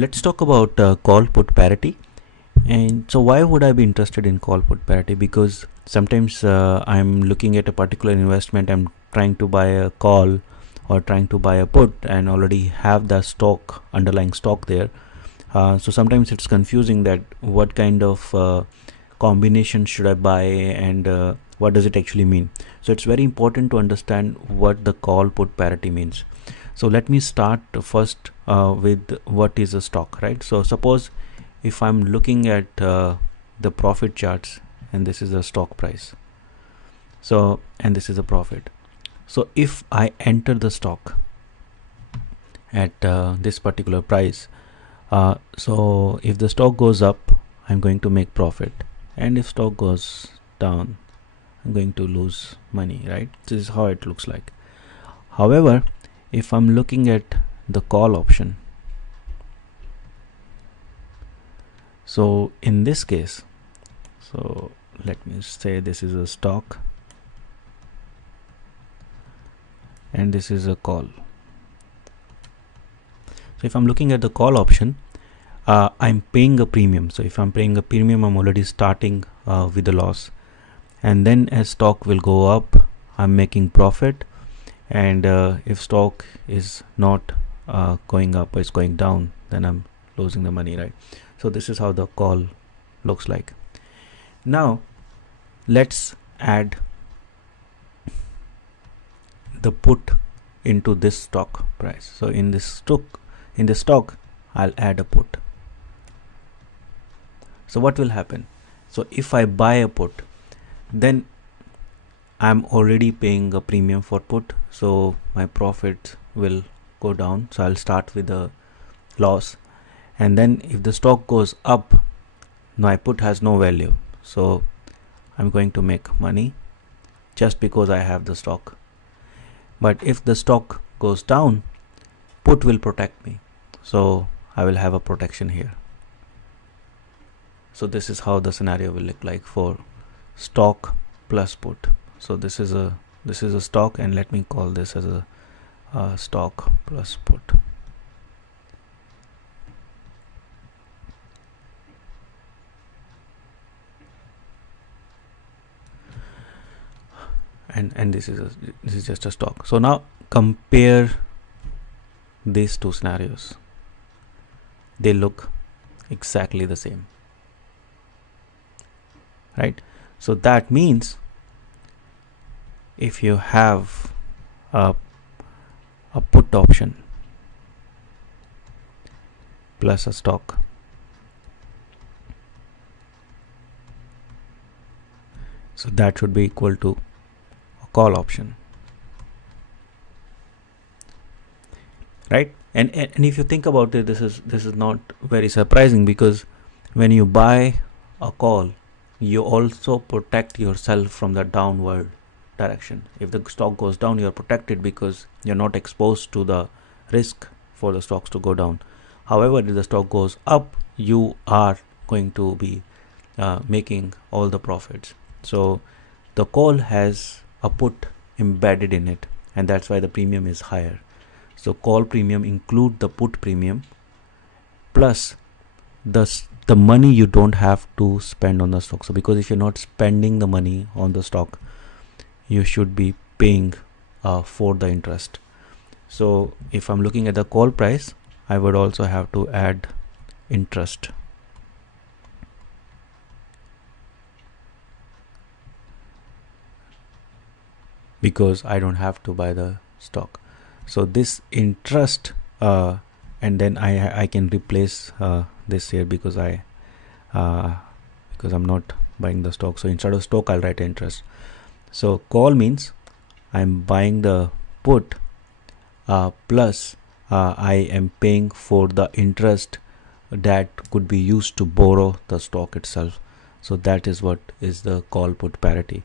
Let's talk about call put parity. And so why would I be interested in call put parity? Because sometimes I'm looking at a particular investment, I'm trying to buy a call or trying to buy a put and already have the stock, underlying stock there. So sometimes it's confusing that what kind of combination should I buy and what does it actually mean. So it's very important to understand what the call put parity means. So let me start first with what is a stock, right? So suppose if I'm looking at the profit charts, and this is the stock price, so and this is a profit. So if I enter the stock at this particular price, so if the stock goes up, I'm going to make profit, and if stock goes down, I'm going to lose money, right? This is how it looks like. However, if I'm looking at the call option, so in this case, so let me say this is a stock and this is a call. So if I'm looking at the call option, I'm paying a premium. So if I'm paying a premium, I'm already starting with a loss, and then as stock will go up, I'm making profit, and if stock is not going up or it's going down, then I'm losing the money, right? So this is how the call looks like. Now let's add the put into this stock price. So in this stock I'll add a put. So what will happen? So if I buy a put, then I'm already paying a premium for put, so my profit will go down. So I'll start with a loss, and then if the stock goes up, my put has no value, so I'm going to make money just because I have the stock. But if the stock goes down, put will protect me, so I will have a protection here. So this is how the scenario will look like for stock plus put. So this is a stock, and let me call this as a stock plus put. And this is just a stock. So now compare these two scenarios. They look exactly the same, right? So that means if you have a put option plus a stock, so that should be equal to a call option, right? And if you think about it, this is not very surprising, because when you buy a call, you also protect yourself from the downward direction. If the stock goes down, you're protected because you're not exposed to the risk for the stocks to go down. However, if the stock goes up, you are going to be making all the profits. So the call has a put embedded in it, and that's why the premium is higher. So call premium include the put premium plus the money you don't have to spend on the stock. So because if you're not spending the money on the stock, you should be paying for the interest. So if I'm looking at the call price, I would also have to add interest. Because I don't have to buy the stock. So this interest, and then I can replace this here because because I'm not buying the stock. So instead of stock, I'll write interest. So call means I'm buying the put plus I am paying for the interest that could be used to borrow the stock itself. So that is what is the call put parity.